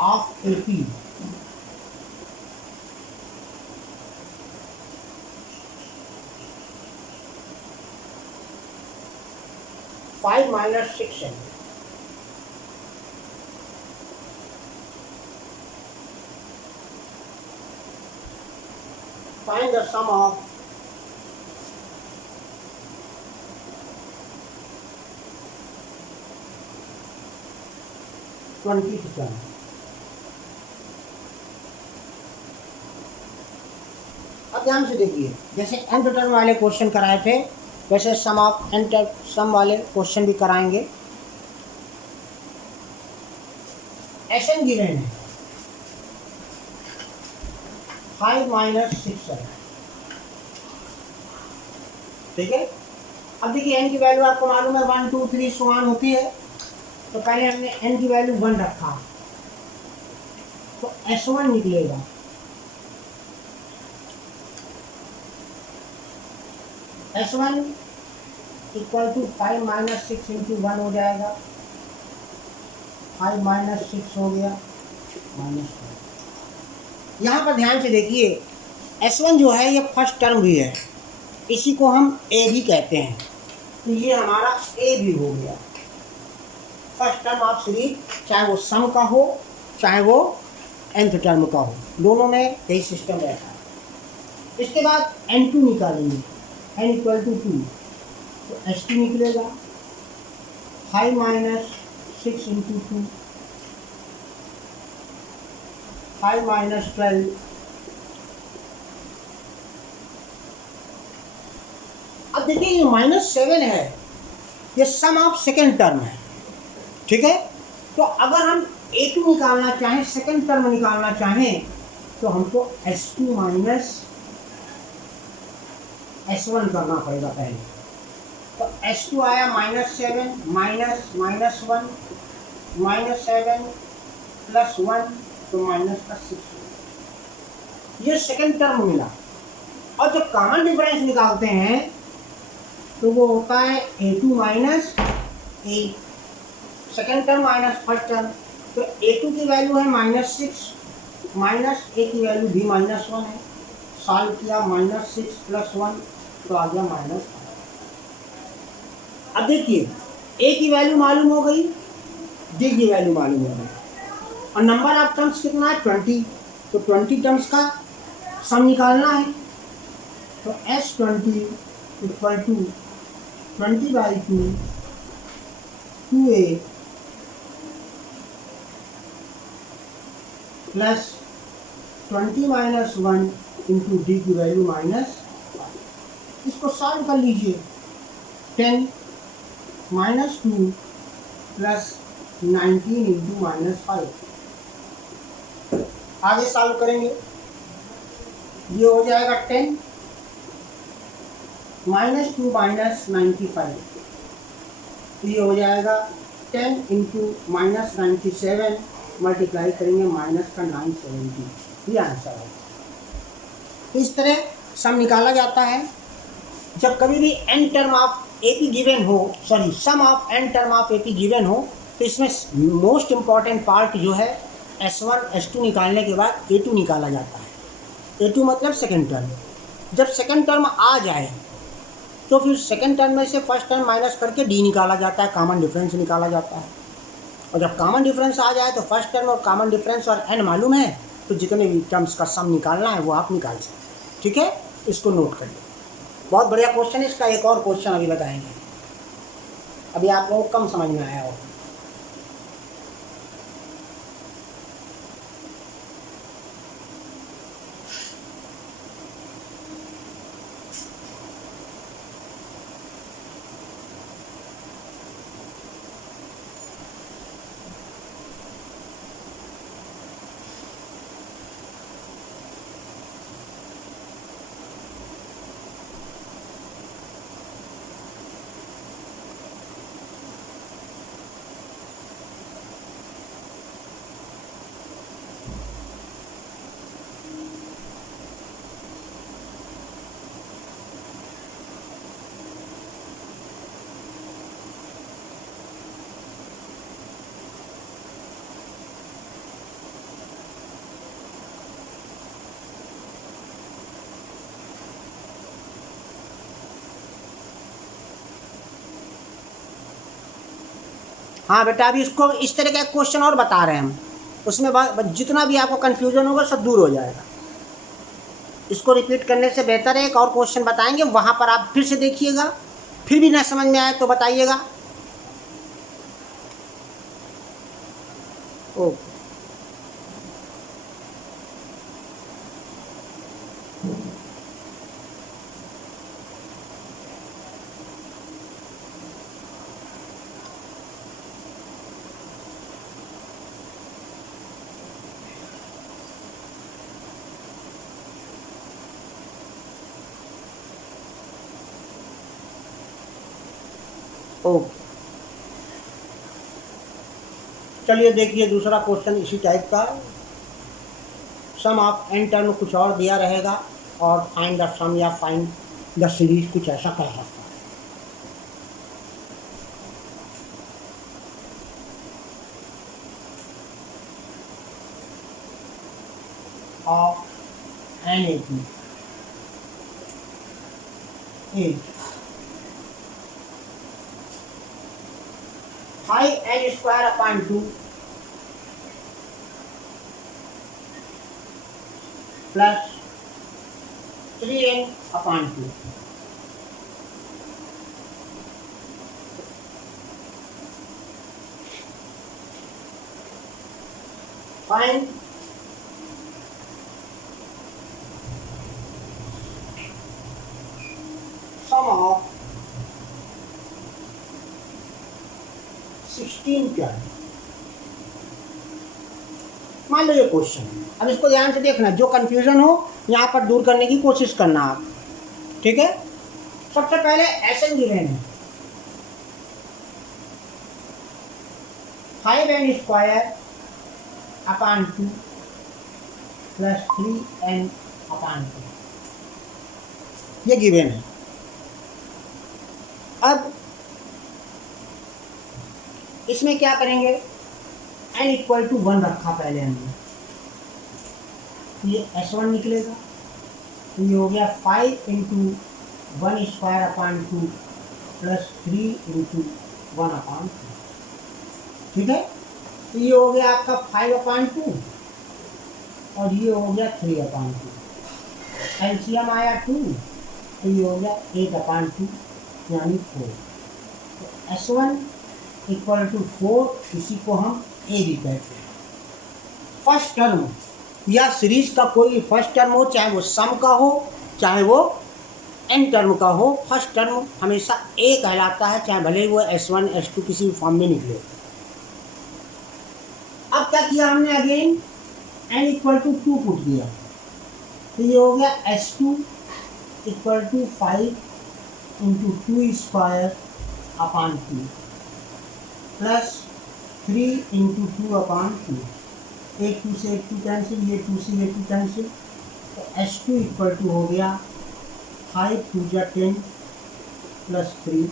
Of AP five minus six है। Find the sum of 20 to 10। अब ध्यान से देखिए, जैसे nth टर्म वाले क्वेश्चन कराए थे वैसे सम ऑफ n सम वाले क्वेश्चन भी कराएंगे। Sn गिवन है 5 माइनस 6 है, ठीक है। अब देखिए n की वैल्यू आपको मालूम है 1 2 3 सो ऑन होती है, तो पहले हमने n की वैल्यू 1 रखा तो S1 निकलेगा। S1 equal to 5 minus 6 into 1 हो जाएगा। 5 माइनस 6 हो गया -1। यहाँ पर ध्यान से देखिए S1 जो है ये फर्स्ट टर्म भी है, इसी को हम A भी कहते हैं, तो ये हमारा A भी हो गया फर्स्ट टर्म ऑफ सीरीज, चाहे वो सम का हो चाहे वो nth टर्म का हो, दोनों में यही सिस्टम रहता है। इसके बाद N2 निकालेंगे, n इक्वल टू 2 तो S2 निकलेगा 5 माइनस 6 इंटू 2 5 माइनस 12। अब देखिए ये -7 है, ये सम ऑफ सेकेंड टर्म है, ठीक है। तो अगर हम A2 निकालना चाहें, सेकेंड टर्म निकालना चाहें, तो हमको S2 माइनस S1 करना पड़ेगा पहले। तो S2 आया -7 माइनस -1 -7 प्लस 1 तो -6, ये सेकेंड टर्म मिला। और जब कॉमन डिफरेंस निकालते हैं तो वो होता है A2 minus A, second term minus first term. तो A2 की वैल्यू है -6 माइनस A की वैल्यू भी -1 है, सॉल्व किया -6 प्लस 1 तो आ गया -5। अब देखिए A की वैल्यू मालूम हो गई, D की वैल्यू मालूम हो गई, और नंबर ऑफ टर्म्स कितना है 20, तो 20 टर्म्स का सम निकालना है। तो S20 equal to 20/2 2A plus 20 minus 1 into D की वैल्यू -5। इसको सॉल्व कर लीजिए, 10 माइनस 2 प्लस 19 इंटू -5। आगे सॉल्व करेंगे, ये हो जाएगा 10 माइनस 2 माइनस 95, तो ये हो जाएगा 10 इंटू -97 मल्टीप्लाई करेंगे माइनस का 970, ये आंसर है। इस तरह सम निकाला जाता है जब कभी भी n term of AP given हो, sorry sum of n term of AP given हो, तो इसमें मोस्ट इम्पॉर्टेंट पार्ट जो है S1 S2 निकालने के बाद A2 निकाला जाता है। A2 मतलब सेकेंड टर्म। जब सेकेंड टर्म आ जाए तो फिर सेकेंड टर्म में से फर्स्ट टर्म माइनस करके D निकाला जाता है, कॉमन डिफरेंस निकाला जाता है। और जब कॉमन डिफरेंस आ जाए तो फर्स्ट टर्म और कॉमन डिफरेंस और n मालूम है, तो जितने भी टर्म्स का सम निकालना है वो आप निकाल सकते, ठीक है। इसको नोट करिए, बहुत बढ़िया क्वेश्चन है। इसका एक और क्वेश्चन अभी बताएंगे, अभी आप लोगों को कम समझ में आया होगा। हाँ बेटा, अभी इसको इस तरह का क्वेश्चन और बता रहे हैं हम, उसमें जितना भी आपको कन्फ्यूजन होगा सब दूर हो जाएगा। इसको रिपीट करने से बेहतर है एक और क्वेश्चन बताएंगे, वहाँ पर आप फिर से देखिएगा, फिर भी ना समझ में आए तो बताइएगा। ओके। ओके, चलिए देखिए दूसरा क्वेश्चन इसी टाइप का। सम ऑफ एन टर्म कुछ और दिया रहेगा और फाइंड द सम या फाइंड द सीरीज कुछ ऐसा कह सकता है। Of N as 5n square upon 2 plus 3n upon 2। Find sum of 16 क्या है। मान लो ये क्वेश्चन है, अब इसको ध्यान से देखना, जो कंफ्यूजन हो यहाँ पर दूर करने की कोशिश करना आप, ठीक है। सबसे पहले एसएन गिवन है 5n square upon 2 plus 3n upon 2, ये गिवन है। अब इसमें क्या करेंगे, n इक्वल टू 1 रखा पहले हमने, ये s1 निकलेगा, तो ये हो गया 5 into 1 square upon 2 plus 3 into 1 upon 2, ठीक है। तो ये हो गया आपका 5 अपॉन 2 और ये हो गया 3 अपॉन 2, एलसीएम आया 2, तो ये हो गया 8 अपॉन 2 यानी 4। तो s1 इक्वल टू 4, इसी को हम ए भी कहते हैं। फर्स्ट टर्म या सीरीज का कोई फर्स्ट टर्म हो, चाहे वो सम का हो चाहे वो एन टर्म का हो, फर्स्ट टर्म हमेशा ए कहलाता है, चाहे भले ही वो s1 s2 किसी भी फॉर्म में निकले। अब क्या किया हमने, again n equal to 2 put किया, तो ये हो गया s2 equal to 5 into 2 square upon 2 plus 3 into 2 upon 2, 1 2 से 1 2 कैंसिल, ये 2 से ये 2 कैंसिल, तो s2 इक्वल टू हो गया 5 2 जा 10 प्लस 3।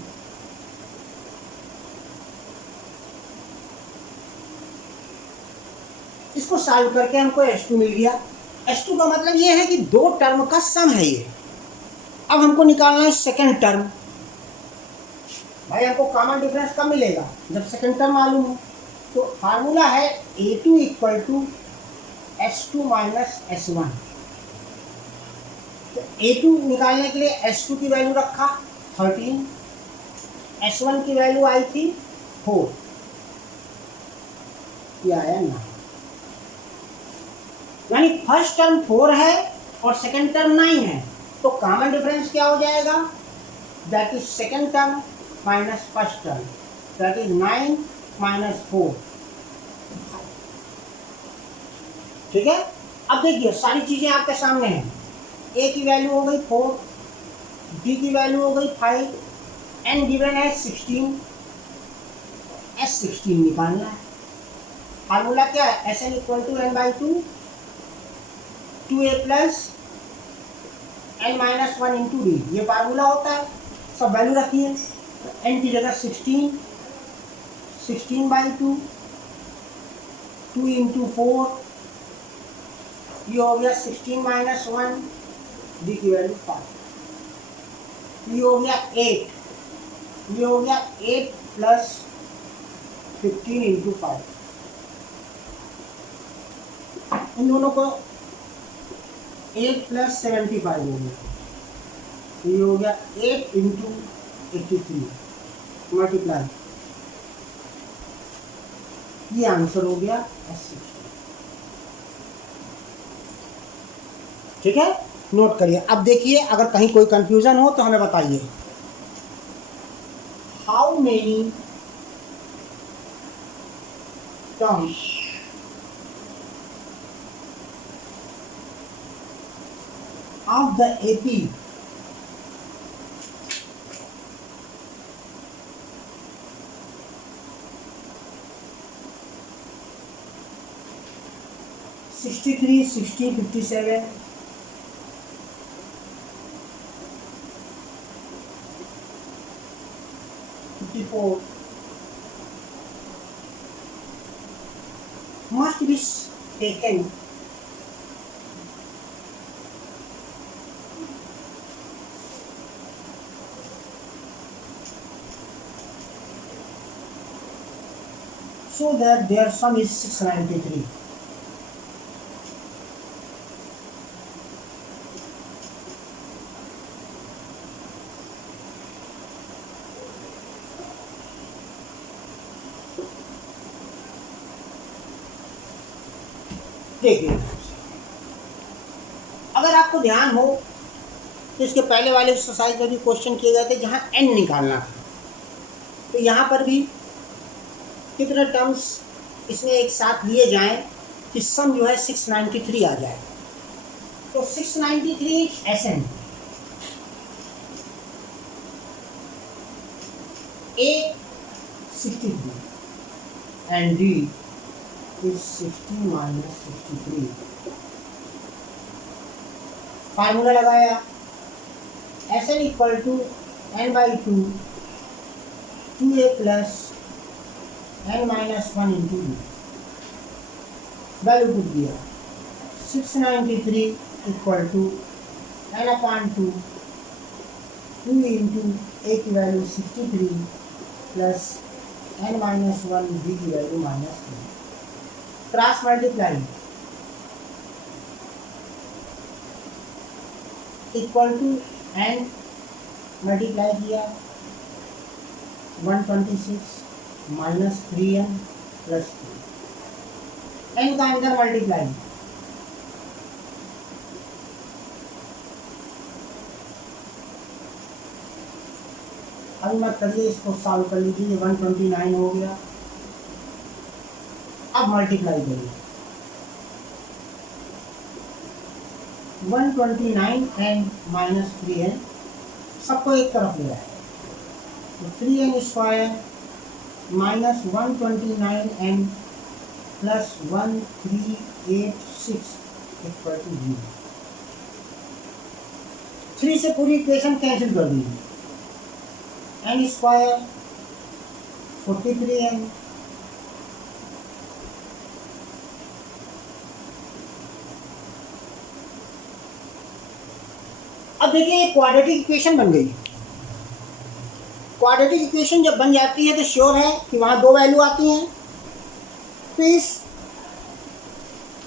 इसको सॉल्व करके हमको s2 मिल गया। s2 का मतलब ये है कि दो टर्म का सम है ये। अब हमको निकालना है सेकंड टर्म। भाई हमको कॉमन डिफरेंस कब मिलेगा, जब सेकंड टर्म मालूम हो। तो फार्मूला है a2 equal to s2 minus s1। तो a2 निकालने के लिए s2 की वैल्यू रखा 13, s1 की वैल्यू आई थी 4, ये आया 9। यानी फर्स्ट टर्म 4 है और सेकंड टर्म 9 है, तो कॉमन डिफरेंस क्या हो जाएगा, that is second term minus first term, that is 9 minus 4, ठीक है। अब देखिए सारी चीजें आपके सामने हैं। a की वैल्यू हो गई 4, b की वैल्यू हो गई 5, n गिवन है 16, s16 निकालना है। फार्मूला क्या है, sn equal to n by 2, 2a plus n minus 1 into D, ये फार्मूला होता है। सब वैल्यू रखिए, n की जगह 16, 16 बाई 2, 2 इंटू 4, ये हो गया 16 माइनस 1, डी की वैल्यू 5, ये हो गया 8, ये हो गया 8 प्लस 15 इंटू 5, इन दोनों को 8 प्लस 75 हो गया, ये हो गया 8 इंटू 83 मल्टीप्लाई, ये आंसर हो गया S60। ठीक है, नोट करिए। अब देखिए, अगर कहीं कोई कंफ्यूजन हो तो हमें बताइए। How many terms of the AP (63, 60, 57, 54) must be taken so that their sum is 693. देखिए, अगर आपको ध्यान हो तो इसके पहले वाले एक्सरसाइज में भी क्वेश्चन किए गए थे जहाँ n निकालना था, तो यहाँ पर भी कितने टर्म्स इसमें एक साथ लिए जाएं कि सम जो है 693 आ जाए। तो 693 Sn, A 63 and D is 60 minus 63। Formula लगाया, Sn equal to n/2 2a plus n minus 1 into d, value put दिया 693 equal to n/2 2 into a की value 63 plus n minus 1 d की value -3, cross multiply equal to n multiply किया 126 minus 3n plus 3, n का अंदर multiply, अभी मत करिए, इसको सॉल्व कर लीजिए। 129 हो गया। अब मल्टीप्लाई करिए, 129 एंड माइनस 3n सबको एक तरफ ले आए, तो 3n square minus 129n plus 1386 equal to 0। 3 से पूरी इक्वेशन कैंसिल कर दीजिए, n स्क्वायर 43n अब देखिए, ये क्वाड्रेटिक इक्वेशन बन गई। क्वाड्रेटिक इक्वेशन जब बन जाती है तो श्योर है कि वहाँ दो वैल्यू आती हैं। तो इस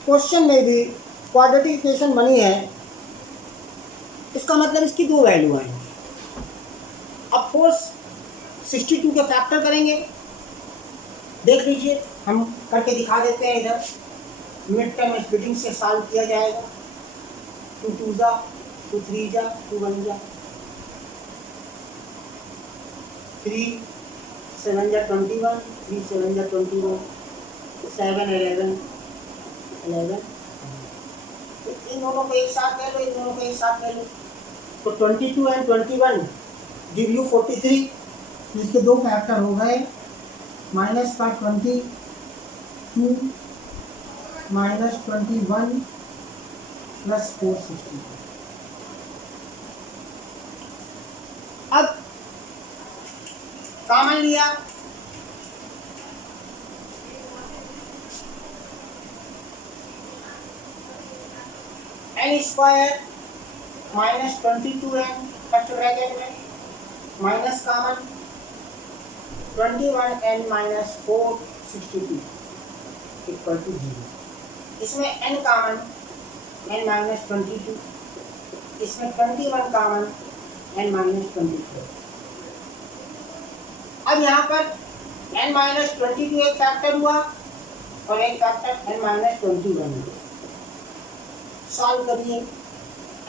क्वेश्चन में भी क्वाड्रेटिक इक्वेशन बनी है, इसका मतलब इसकी दो वैल्यू आएंगी। अब फोर्स 62 के फैक्टर करेंगे, देख लीजिए, हम करके दिखा देते हैं। इधर मिड टर्म स्प्लिटिंग से सॉल्व किया जाएगा। 2 2 जा, 2 3 जा, 2 1 जा, 3 7 जा 21, 3 7 जा 21, 7 11 11। तो इन दोनों को एक साथ ले लो, इन दोनों को एक साथ ले लो, तो 22 एंड 21 गिव यू 43। इसके दो फैक्टर हो गए, माइनस का 22 माइनस 21 प्लस 460। अब कॉमन लिया, n square minus 22n first bracket में minus common 21n-462 equal to 0। इसमें n कॉमन, n-22, इसमें 21 कॉमन, n-24। अब यहाँ पर n-22 एक फैक्टर हुआ और एक फैक्टर n-21 हुआ। सॉल्व करिए,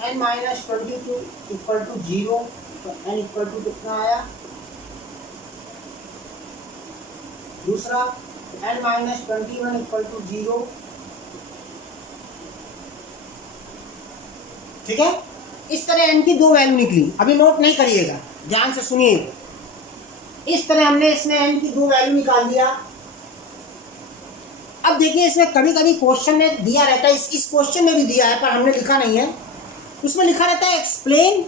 n-22 इक्वल टू 0, तो n इक्वल टू कितना आया, दूसरा n-21 इक्वल टू 0। ठीक है, इस तरह n की दो वैल्यू निकली। अभी नोट नहीं करिएगा, ध्यान से सुनिए। इस तरह हमने इसमें n की दो वैल्यू निकाल दिया। अब देखिए, इसमें कभी कभी क्वेश्चन में दिया रहता है, इस क्वेश्चन में भी दिया है पर हमने लिखा नहीं है। उसमें लिखा रहता है एक्सप्लेन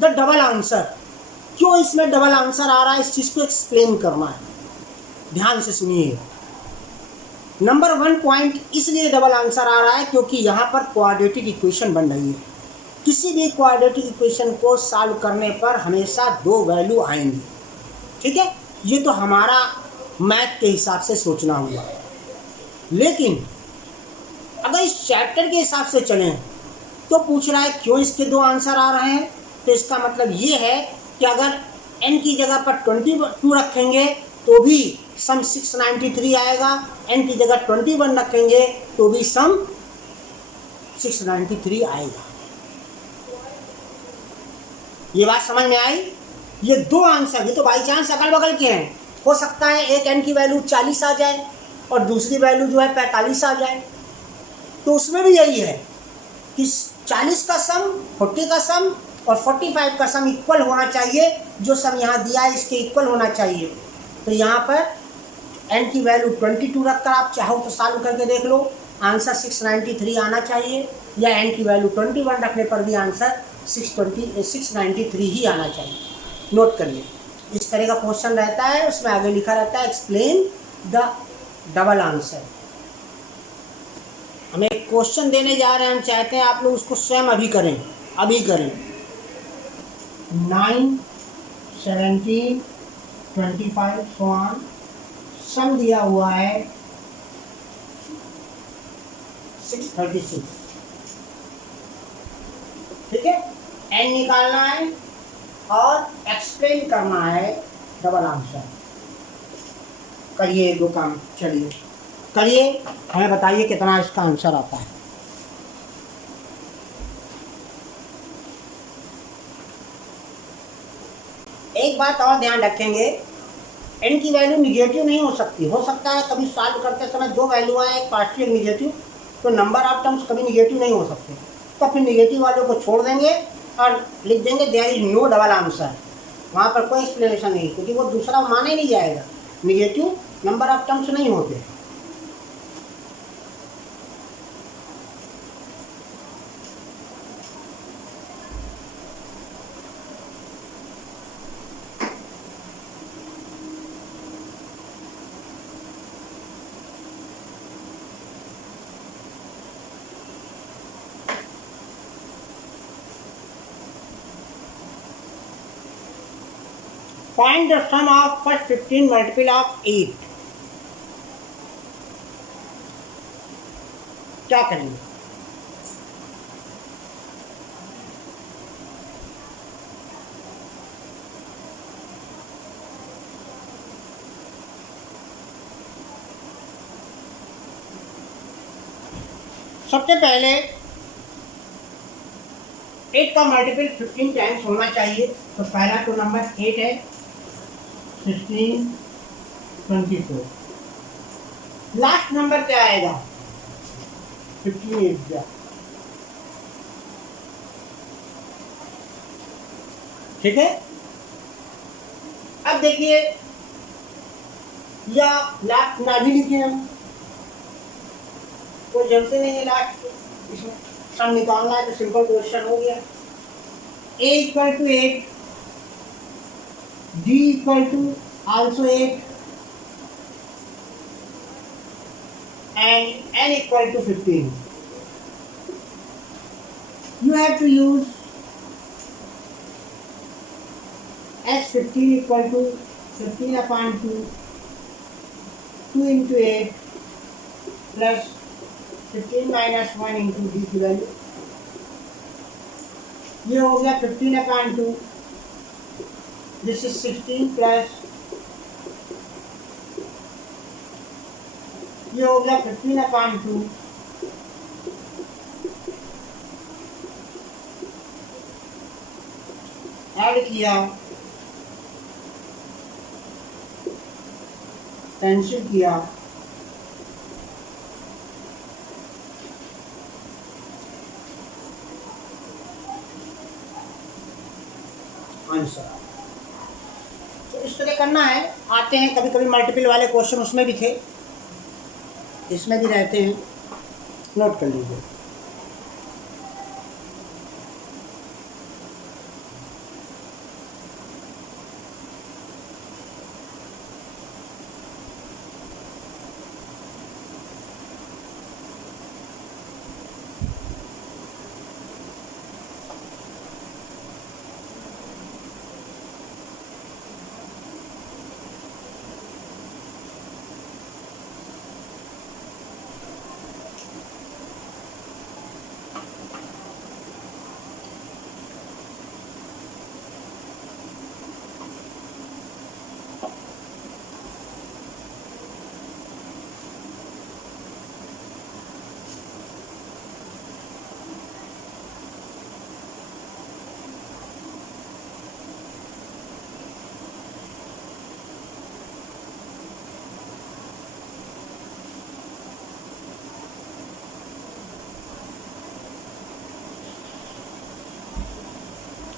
द डबल आंसर। क्यों इसमें डबल आंसर आ रहा है, इस चीज को एक्सप्लेन करना है। ध्यान से सुनिए। नंबर 1 पॉइंट इसलिए डबल आंसर आ रहा है क्योंकि यहाँ पर क्वाड्रेटिक इक्वेशन बन रही है। किसी भी क्वाड्रेटिक इक्वेशन को सॉल्व करने पर हमेशा दो वैल्यू आएंगी। ठीक है, ये तो हमारा मैथ के हिसाब से सोचना हुआ। लेकिन अगर इस चैप्टर के हिसाब से चलें तो पूछ रहा है क्यों इसके दो आंसर आ रहे हैं। तो इसका मतलब ये है कि अगर n की जगह पर 22 रखेंगे तो भी सम 693 आएगा, n की जगह 21 रखेंगे तो भी सम 693 आएगा। ये बात समझ में आई। ये दो आंसर, ये तो बाई चांस अगल बगल के हैं। हो सकता है एक n की वैल्यू 40 आ जाए और दूसरी वैल्यू जो है 45 आ जाए। तो उसमें भी यही है कि 40 का सम, 40 का सम और 45 का सम इक्वल होना चाहिए। जो सम यहाँ दिया है इसके इक्वल होना चाहिए। तो यहाँ पर n की वैल्यू 22 रखकर आप चाहो तो सॉल्व करके देख लो, आंसर 693 आना चाहिए, या n की वैल्यू 21 रखने पर भी आंसर 693 ही आना चाहिए। नोट करिए, इस तरह का क्वेश्चन रहता है, उसमें आगे लिखा रहता है एक्सप्लेन द डबल आंसर। हम एक क्वेश्चन देने जा रहे हैं, हम चाहते हैं आप लोग उसको स्वयं अभी करें, अभी करें। 9, 17, 25 सो ऑन, सम दिया हुआ है 636। ठीक है, n निकालना है और एक्सप्लेन करना है डबल आंसर। करिए दो काम, चलिए करिए, हमें बताइए कितना इसका आंसर आता है। एक बात और ध्यान रखेंगे, n की वैल्यू निगेटिव नहीं हो सकती। हो सकता है कभी सॉल्व करते समय दो वैल्यू आए, एक पॉजिटिव एक निगेटिव, तो नंबर ऑफ टर्म्स कभी निगेटिव नहीं हो सकते। तो फिर निगेटिव वालों को छोड़ देंगे और लिख देंगे there is no double answer. वहाँ पर कोई एक्सप्लेनेशन नहीं, क्योंकि वो दूसरा माना ही नहीं जाएगा। निगेटिव नंबर ऑफ टर्म्स नहीं होते। Find the sum of first 15 multiple of 8। क्या करेंगे? सबसे पहले 8 का मल्टीपल 15 टाइम्स होना चाहिए। तो पहला तो नंबर 8 है, 16, 24। लास्ट नंबर क्या आएगा? 58। ठीक है, अब देखिए, या लास्ट ना भी लिखे हम, कोई जरूरत नहीं है लास्ट इसमें सम निकालना है, तो सिंपल क्वेश्चन हो गया। a equal to 8, d equal to also 8 and n equal to 15. You have to use S15 equal to 15/2 2 into 8 plus 15 minus 1 into d की वैल्यू, ये हो गया 15/2, दिस इज 16 प्लस, ये हो गया 15/2, ऐड किया, कैंसिल किया, आंसर। तो इस तरह करना है। आते हैं कभी कभी मल्टीपल वाले क्वेश्चन, उसमें भी थे, इसमें भी रहते हैं, नोट कर लीजिए।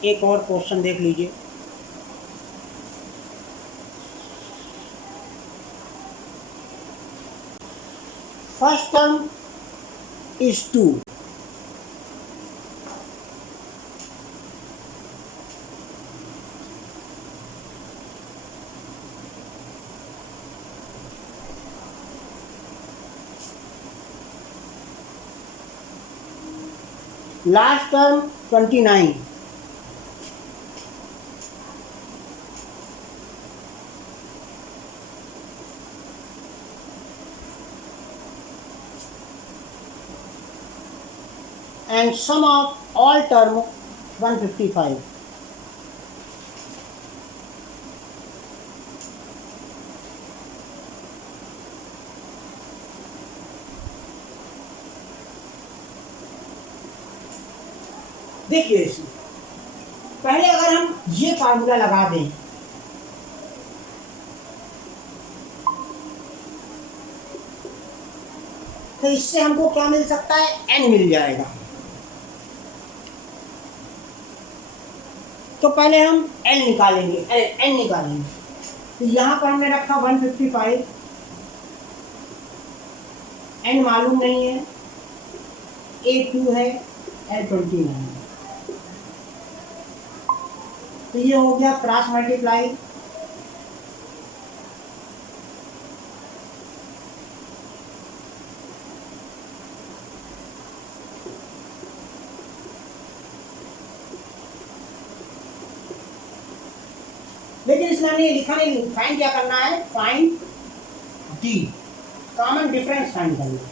एक और क्वेश्चन देख लीजिए। First term is 2, last term 29, and sum of all term 155। देखिए इसमें पहले अगर हम ये फार्मूला लगा दें तो इससे हमको क्या मिल सकता है, n मिल जाएगा। तो पहले हम n निकालेंगे, n निकालेंगे। तो यहाँ पर हमने रखा 155, n मालूम नहीं है, A2 है, L29 है। तो ये हो गया क्रॉस मल्टीप्लाई, लेकिन इसमें हमने लिखा नहीं, फाइंड क्या करना है, find D, common difference find करना है।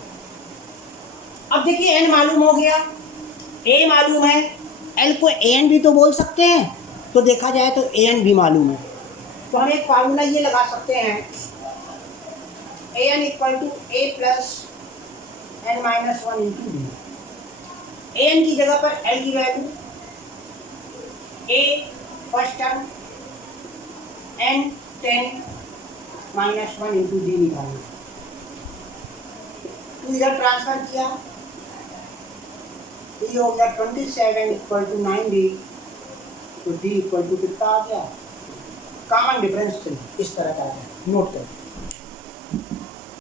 अब देखिए n मालूम हो गया, a मालूम है, l को an भी तो बोल सकते हैं, तो देखा जाए तो an भी मालूम है। तो हम एक फार्मूला ये लगा सकते हैं, an equal to a plus n minus 1 into D. an की जगह पर l की value, a first term, n 10 minus 1 into D निकालना। तो इधर ट्रांसफर किया, तो ये हो गया 27 इक्वल टू 9d, तो d इक्वल टू कितना आ गया, कॉमन डिफरेंस 3। इस तरह का है, नोट करें।